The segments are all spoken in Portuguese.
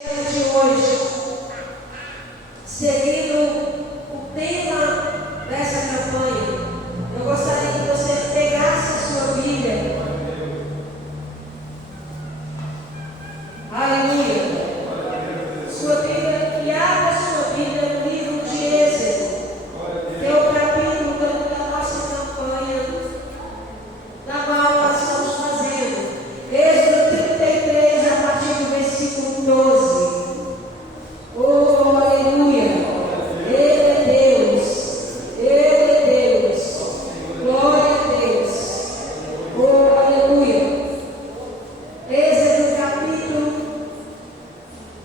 De hoje, seguindo o tema dessa campanha, eu gostaria que você pegasse a sua Bíblia. Aleluia! Sua Bíblia, e abra sua Bíblia no livro de Êxodo, que é o capítulo da nossa campanha, da qual nós estamos fazendo. Êxodo 33, a partir do versículo 12. Oh, aleluia! Ele é Deus, Ele é Deus, glória a Deus. Oh, aleluia! Êxodo capítulo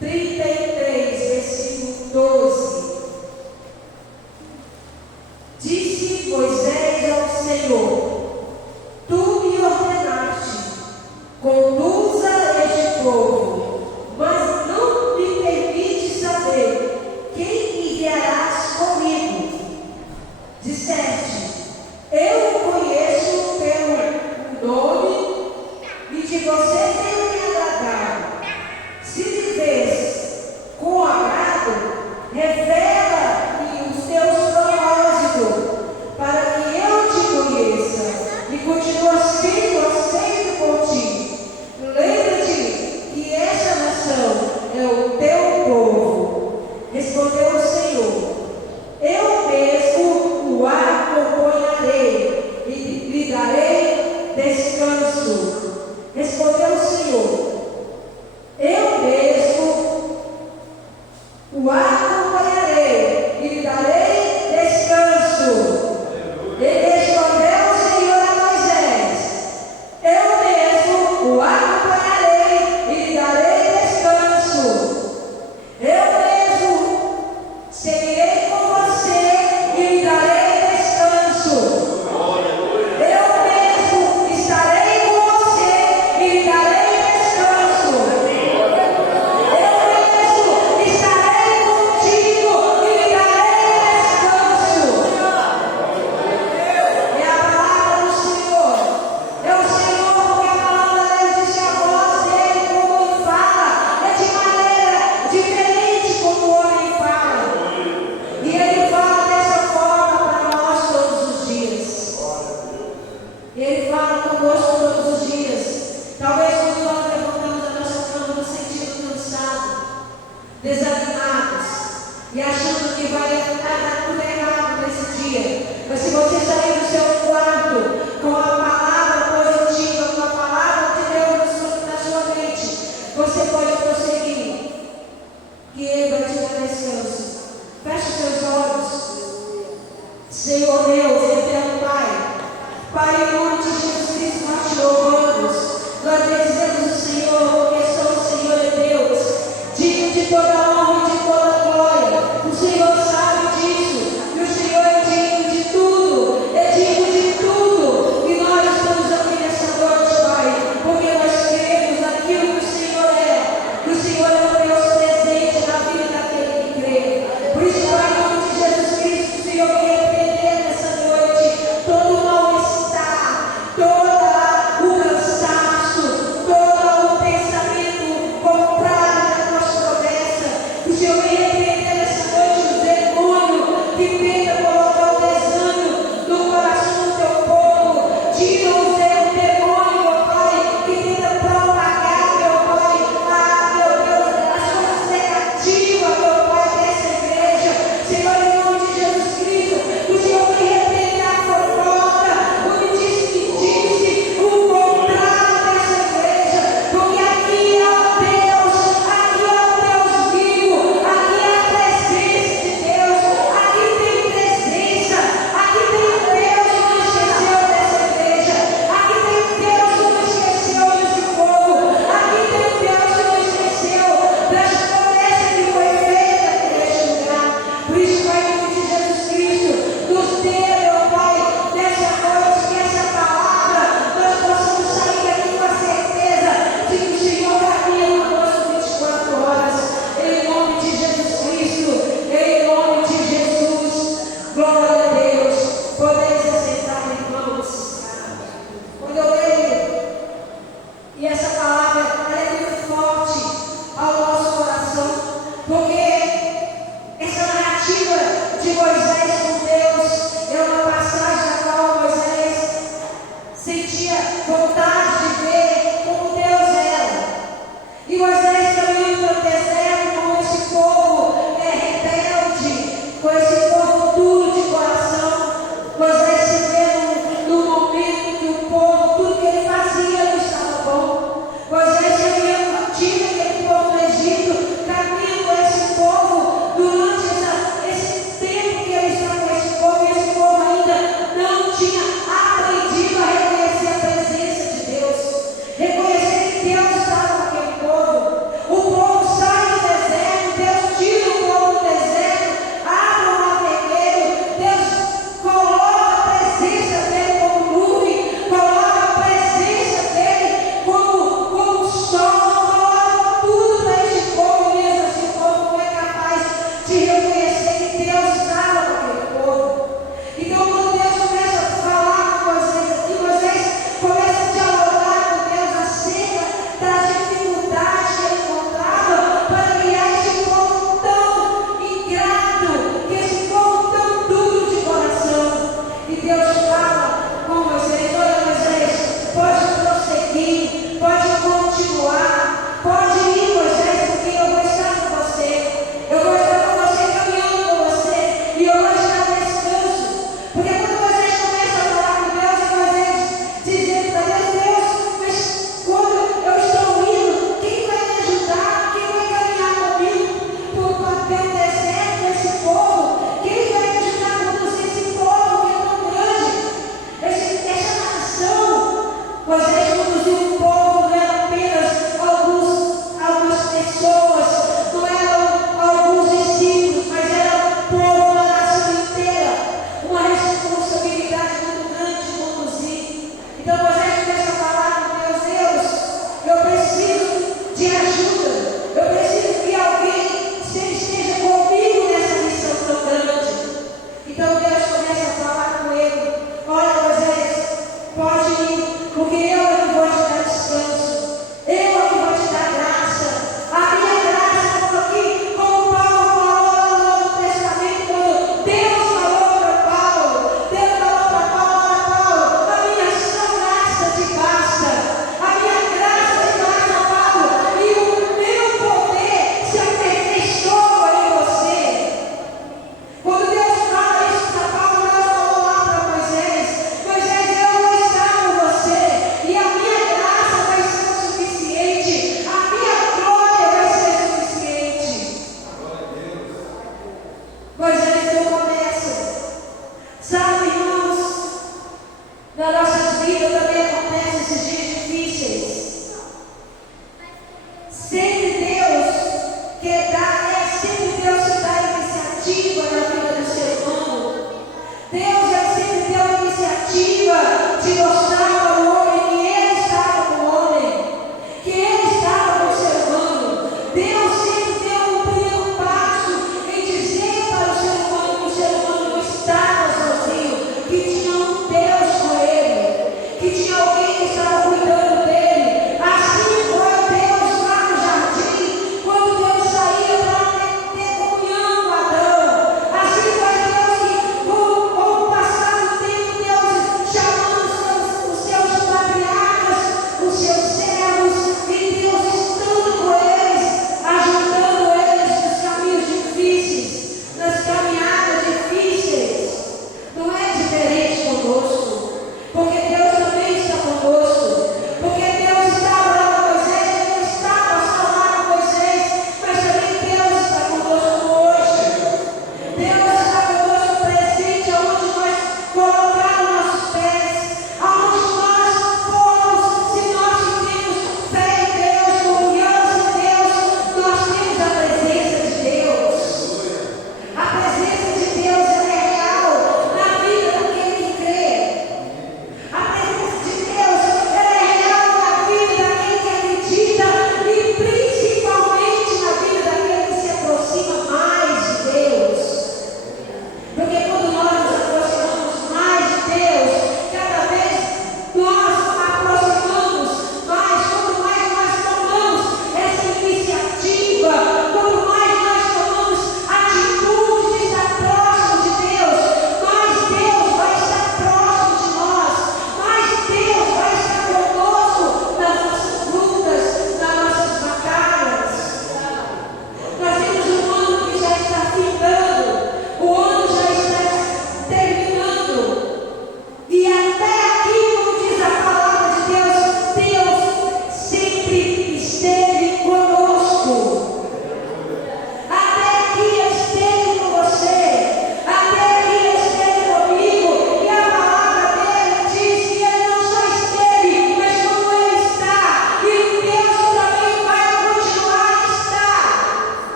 33, versículo 12. Disse Moisés ao Senhor: Tu me ordenaste, conduza este povo, mas não me permite saber quem enviarás comigo. Disseste: Eu o conheço pelo nome e de você tenho me agradado. Se me vês com agrado, revela-me os teus propósitos, para que eu te conheça e continue sendo aceito por ti. Lembra-te que esta nação é o teu povo. Respondeu o Senhor: Eu mesmo o acompanharei e lhe darei descanso. Respondeu o Senhor: Eu mesmo o acompanharei e lhe darei descanso. Ele respondeu o Senhor a Moisés: Eu mesmo o acompanharei e lhe darei descanso. Eu mesmo seguirei com você e lhe darei descanso. Eu mesmo estarei com você e lhe darei descanso. Eu mesmo estarei contigo e lhe darei descanso. É a palavra do Senhor. É o Senhor, porque a palavra dele diz que a voz dele, como ele fala, é de maneira diferente como o homem fala. E ele fala dessa forma para nós todos os dias. Ele fala conosco todos os dias. Talvez quando nós levantamos a nossa cama nos sentindo cansados, desanimados e achando que vai dar tudo errado nesse dia. Mas se você sair do seu quarto com a palavra positiva, com a palavra de Deus na sua mente, você pode prosseguir, que Ele vai te dar descanso. Feche os seus olhos. Senhor Deus, eterno Pai, Pai, em nome de Jesus Cristo, nós te louvamos. Nós bendizemos o Senhor, porque só o Senhor é Deus, digno de toda honra e de toda glória. O Senhor sabe disso.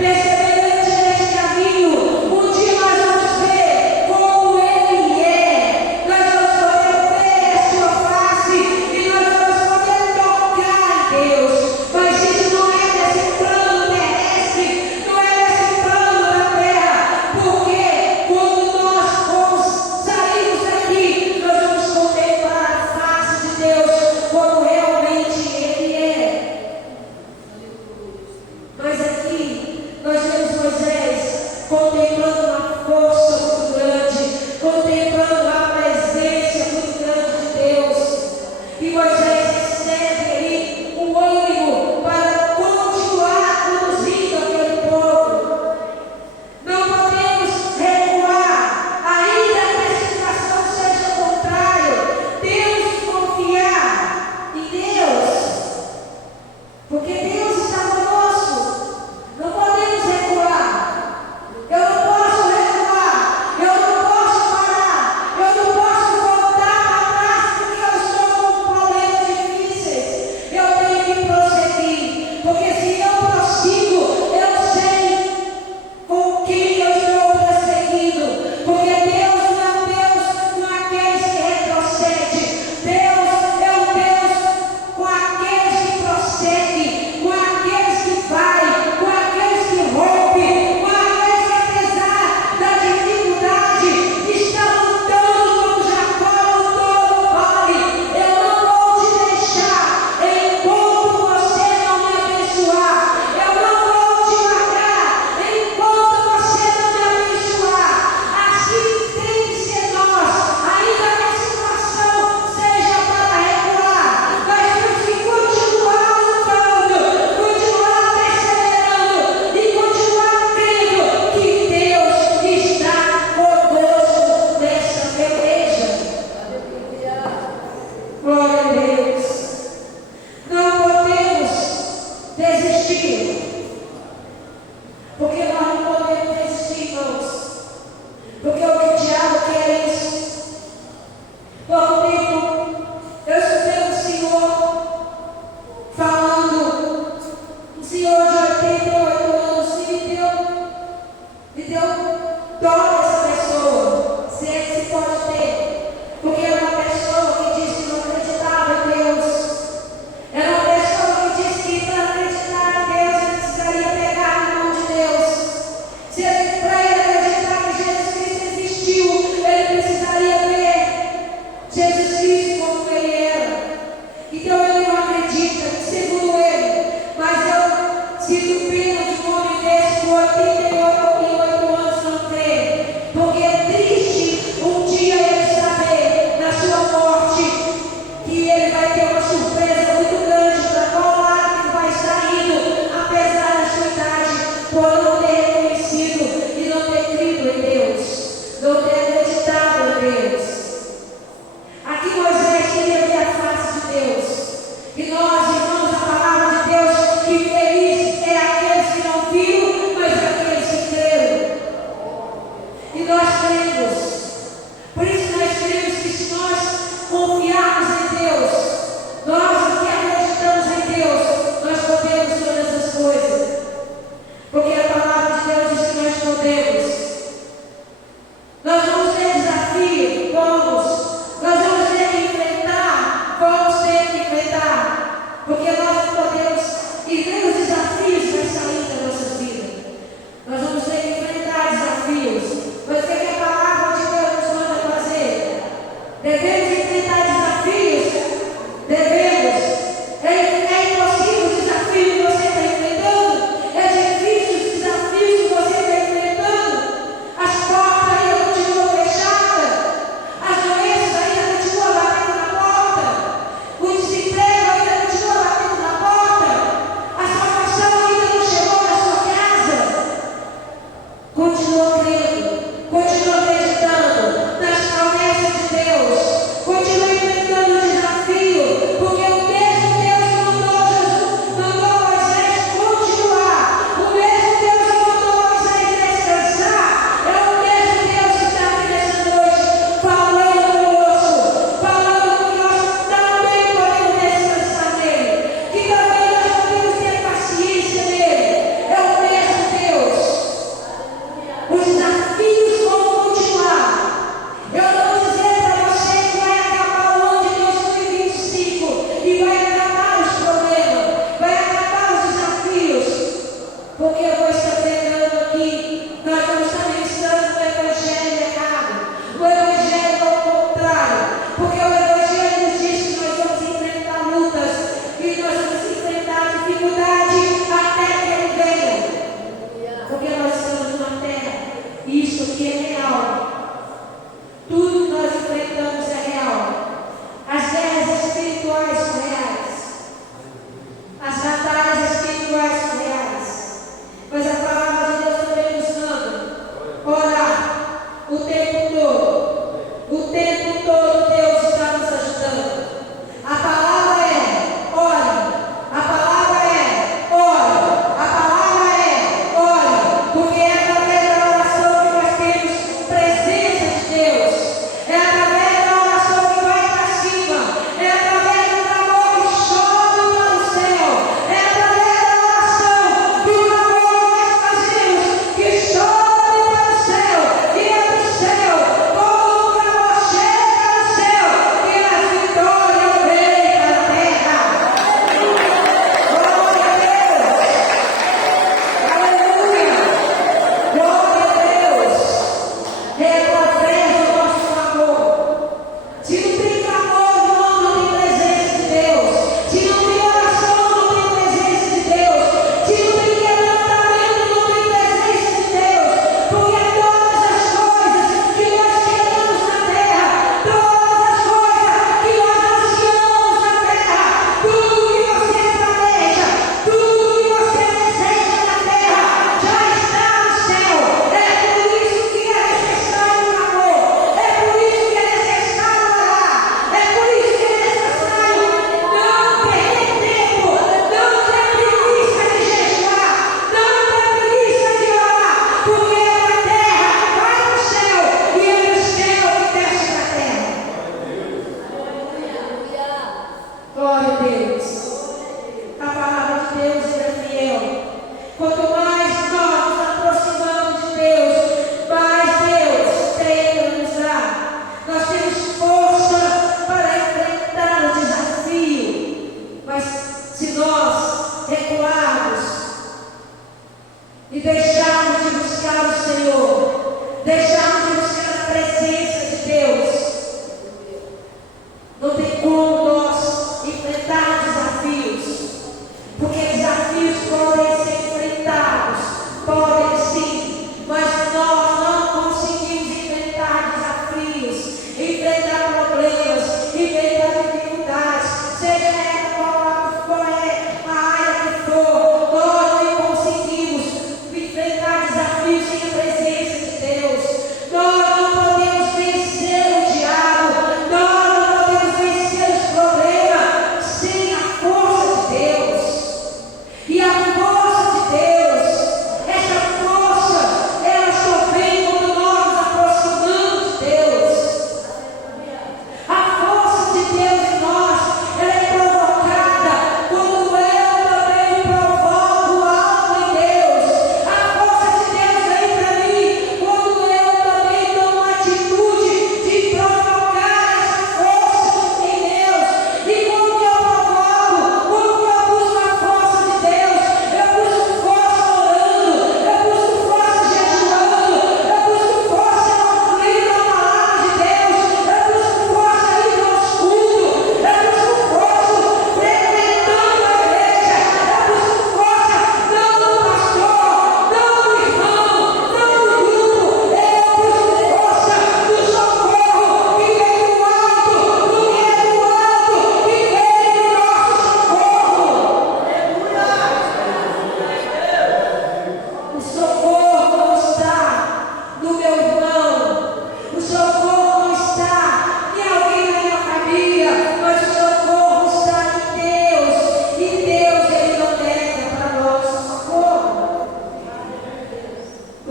perseverante neste caminho. Um dia nós vamos ver como Ele é. Nós vamos poder ver a sua face e nós vamos poder tocar em Deus. Mas isso não é nesse plano terrestre, não é nesse plano da terra, porque quando nós sairmos daqui, nós vamos contemplar a face de Deus como realmente Ele é. Mas aqui nós vemos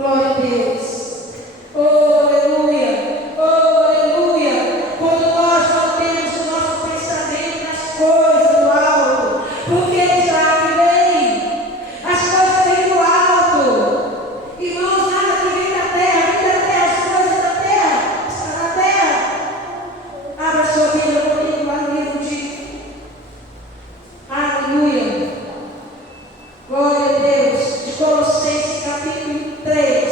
Glória a Deus. Oh, aleluia. Oh, aleluia. Quando nós mantemos o nosso pensamento nas coisas do alto, porque já vem, as coisas vêm do alto. Irmãos, nada que vem da terra, as coisas da terra, está na terra. Abra sua Bíblia comigo lá no livro de Aleluia. Glória a Deus. De Colossenses capítulo 3.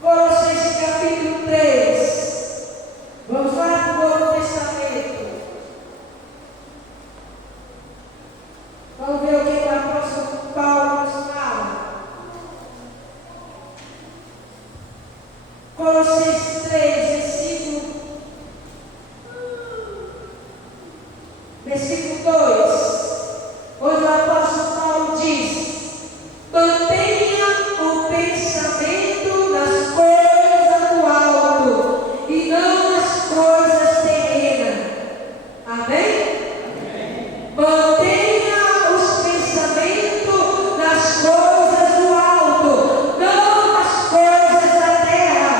Colossenses capítulo 3. Vamos lá para o Novo Testamento. Vamos ver o que o apóstolo Paulo nos fala. Colossenses 3, versículo 2. Onde o apóstolo Paulo diz: mantenha o pensamento nas coisas do alto e não nas coisas terrenas. Amém? Mantenha os pensamentos nas coisas do alto, não nas coisas da terra.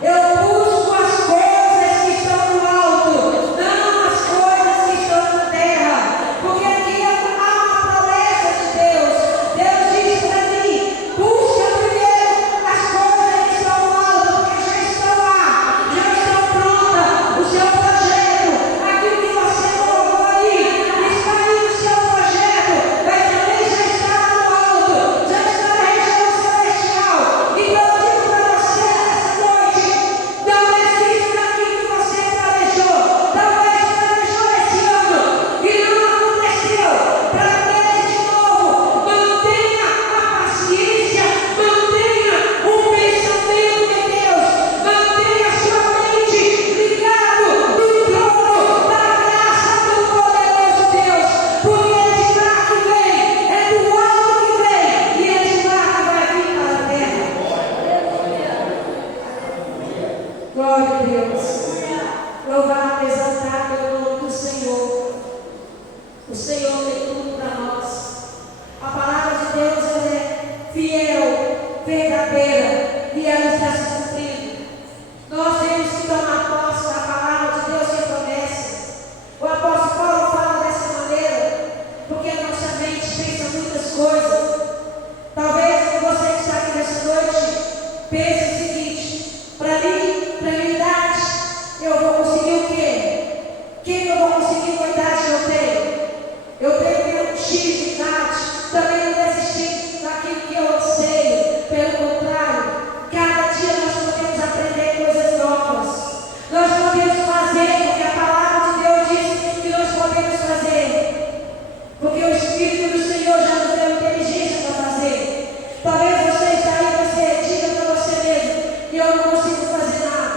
Eu busco as coisas que estão no alto, não as coisas que estão na terra, porque aqui há uma promessa de Deus. Deus diz para mim: busca primeiro as coisas que estão no alto, porque já estão lá, já estão prontas. O seu projeto, aquilo que você colocou aí, está aí no seu projeto, mas também já está lá no alto, já está na região celestial. Então eu digo para você nessa noite: não desista daquilo que você planejou. Talvez planejou esse ano e não aconteceu. Planeje de novo. Mantenha a paciência, mantenha o pensamento em Deus, mantenha a sua mente ligado no trono da graça do poderoso Deus, porque é de lá que vem, é do alto que vem, e é de lá que vai vir para a terra. Glória a Deus. Louvado, exaltado é o nome do Senhor. O Senhor tem tudo para nós. A palavra de Deus ela é fiel, verdadeira, e ela está se cumprindo. Nós temos que tomar posse da palavra de Deus sem promessa. O apóstolo Paulo fala dessa maneira, porque a nossa mente pensa muitas coisas. Talvez você que está aqui nessa noite pense o seguinte: para mim, para minha idade, eu vou conseguir o quê? Quem eu vou conseguir com a idade que eu tenho? Eu tenho X de idade, também não desisti daquilo que eu sei. Pelo contrário, cada dia nós podemos aprender coisas novas. Nós podemos fazer o que a palavra de Deus diz que nós podemos fazer, porque o Espírito do Senhor já nos deu inteligência para fazer. Talvez você está aí, você diga para você mesmo: eu não consigo fazer nada,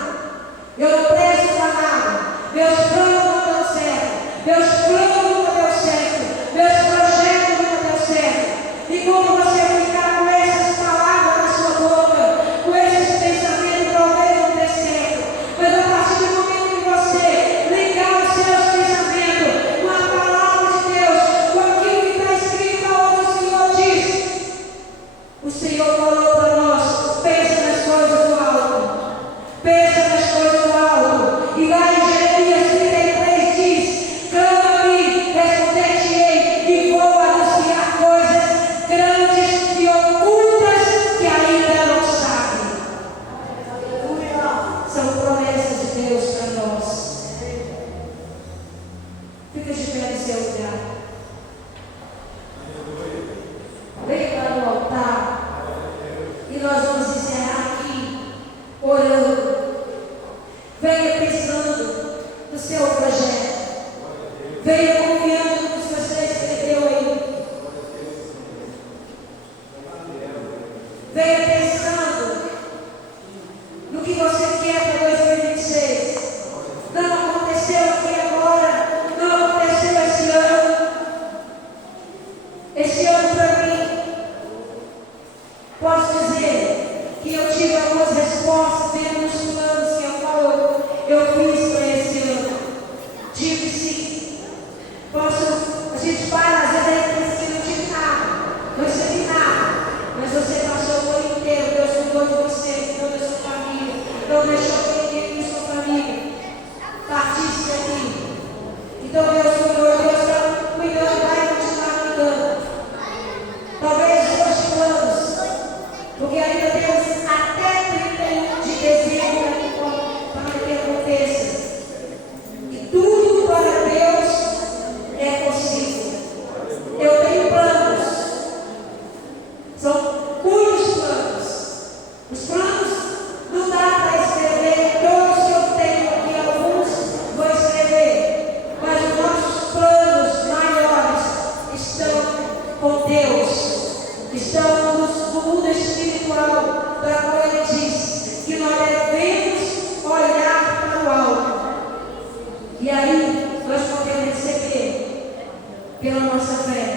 eu não presto para nada, meus planos não dão certo, meus planos nunca deu certo, meus projetos nunca deu certo. E quando você ficar com essas palavras na sua boca, com esses pensamentos, talvez não dê certo. Mas a partir do momento que você ligar os seus pensamentos com a palavra de Deus, com aquilo que está escrito onde o Senhor diz, o Senhor falou para nós: pensa nas coisas do alto, pensa nas coisas do alto. E lá em Jeremias 33 diz: clama-me, responder-te-ei, e vou anunciar coisas grandes e ocultas que ainda não sabem. São promessas de Deus para nós. Fica de pé no seu lugar. Vem para o altar. E nós vamos encerrar aqui orando. Venha pensando no seu projeto. Venha confiando no que você escreveu aí. Venha pensando no que você quer para 2026. Não aconteceu aqui agora, não aconteceu esse ano. Esse ano para mim, posso dizer que eu tive algumas respostas dentro dos planos que eu fiz para esse ano. Tive sim. A gente fala, às vezes, que não tive nada, não recebi nada, mas você passou não deixou que ninguém de sua família partisse daqui. Então, Deus cuidou, Deus está cuidando, vai continuar cuidando. Talvez 2 planos, porque ainda temos até 31 de dezembro para que aconteça. E tudo para Deus é possível. Eu tenho planos. São muitos planos. Os planos não dá para escrever todos que eu tenho aqui, alguns vou escrever. Mas os nossos planos maiores estão com Deus. Estão no mundo espiritual, da qual Ele diz que nós devemos olhar para o alto. E aí nós podemos receber pela nossa fé.